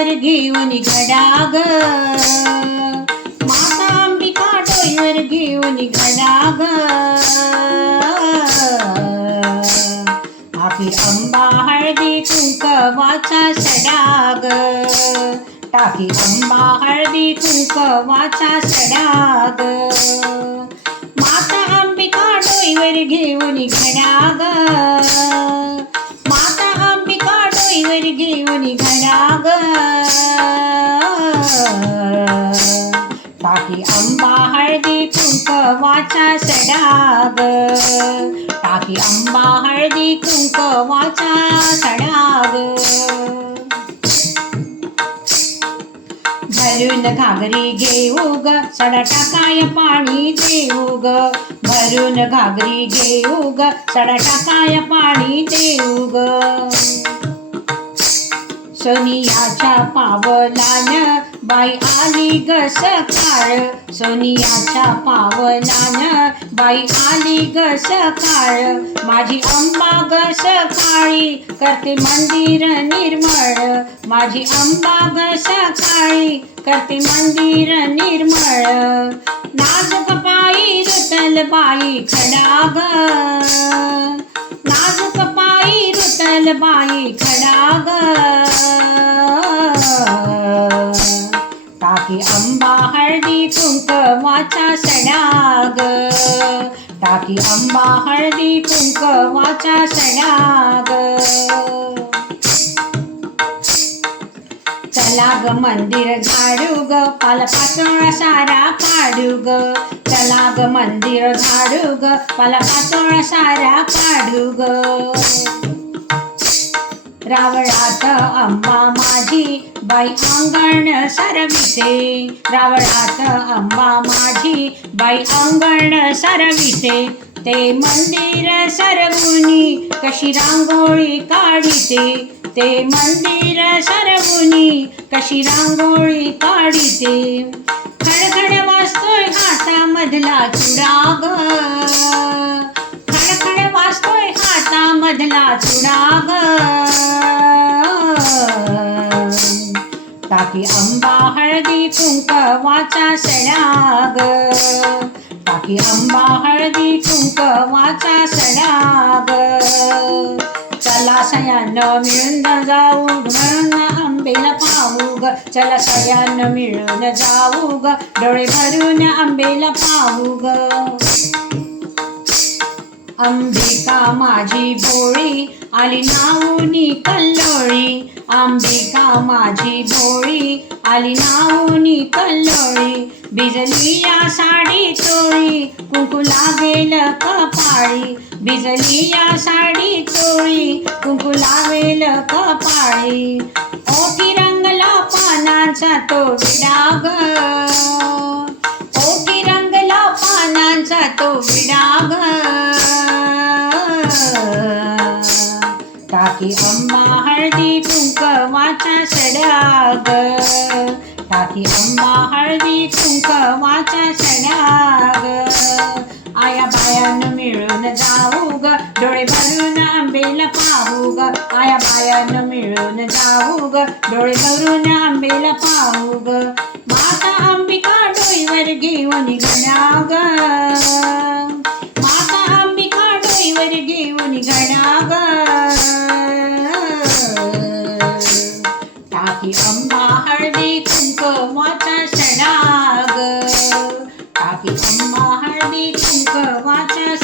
घेऊन घडाग. माता अंबिका डोईवर घेऊन घडाग. आपली अंबा हळदी कुंकवाचा सडाग. टाकी अंबा हळदी कुंकवाचा सडाग. माता अंबिका डोईवर घेऊन घडाग. टाकी अंबा हळदी कुंकवाचा सडाग. टाकी अंबा हळदी कुंकवाचा सडाग. भरून घागरी घेऊ ग सडा टाकाय पाणी देऊ ग भरून घागरी घेऊ ग सडा टाकाय पाणी देऊ ग सोनियाच्या पावलानं बाई आली ग सकाळ सोनियाच्या पावलान. बाई आली ग सकाळ माझी अंबा ग सकाळी करते मंदिर निर्मळ माझी अंबा ग सकाळी करते मंदिर निर्मळ नाजूक पायी रुतल बाई खडाग नाजूक पायी रुतल बाई खडाग टाकी अंबा हळदी कुंकवाचा सडाग टाकी अंबा हळदी कुंकवाचा सडाग चला ग मंदिर झाडू ग पालपाचोळा सारा काढू ग. चला ग मंदिर झाडू ग पालपाचोळा सारा काढू ग. रावळात अंबा माझी बाई अंगण सरविसे रावळात अंबा माझी बाई अंगण सरविसे ते मंदिर सरवुनी कशी रांगोळी काढिते. ते मंदिर सरवुनी कशी रांगोळी काढिते. खडखड वाजतोय हातामधला चुडाग. खडखड वाजतोय मधला चुडाग ताकी अंबा हळदी कुंकवाचा सडाग ताकी अंबा हळदी कुंकवाचा सडाग चला सयानं मिळून जाऊ म्हणून आंबेला पाहू ग. चला सयानं मिळून जाऊ ग डोळे भरून आंबेला पाहू ग. अंबिका माझी भोळी आली नाऊनी कल्लोळी अंबिका माझी भोळी आली नाऊनी कल्लोळी बिजलिया साडी चोळी कुंकू लागेल कपाळी. बिजलिया साडी चोळी कुंकू लावेल कपाळी. ओठी रंगला पानाचा तो डाग टाकी अम्मा हळदी कुंकवाचा सडाग टाकी अम्मा हळदी कुंकवाचा सडाग आया बायानं मिळून जाऊ ग डोळे भरून आंबेला पाहू ग आया बायानं मिळून जाऊ ग डोळे भरून आंबेला पाहू ग माता अंबिका डोईवर घेऊन गण्या ग हळदी कुंकवाचा सडाग टाकी अम्मा हळदी कुंकवाचा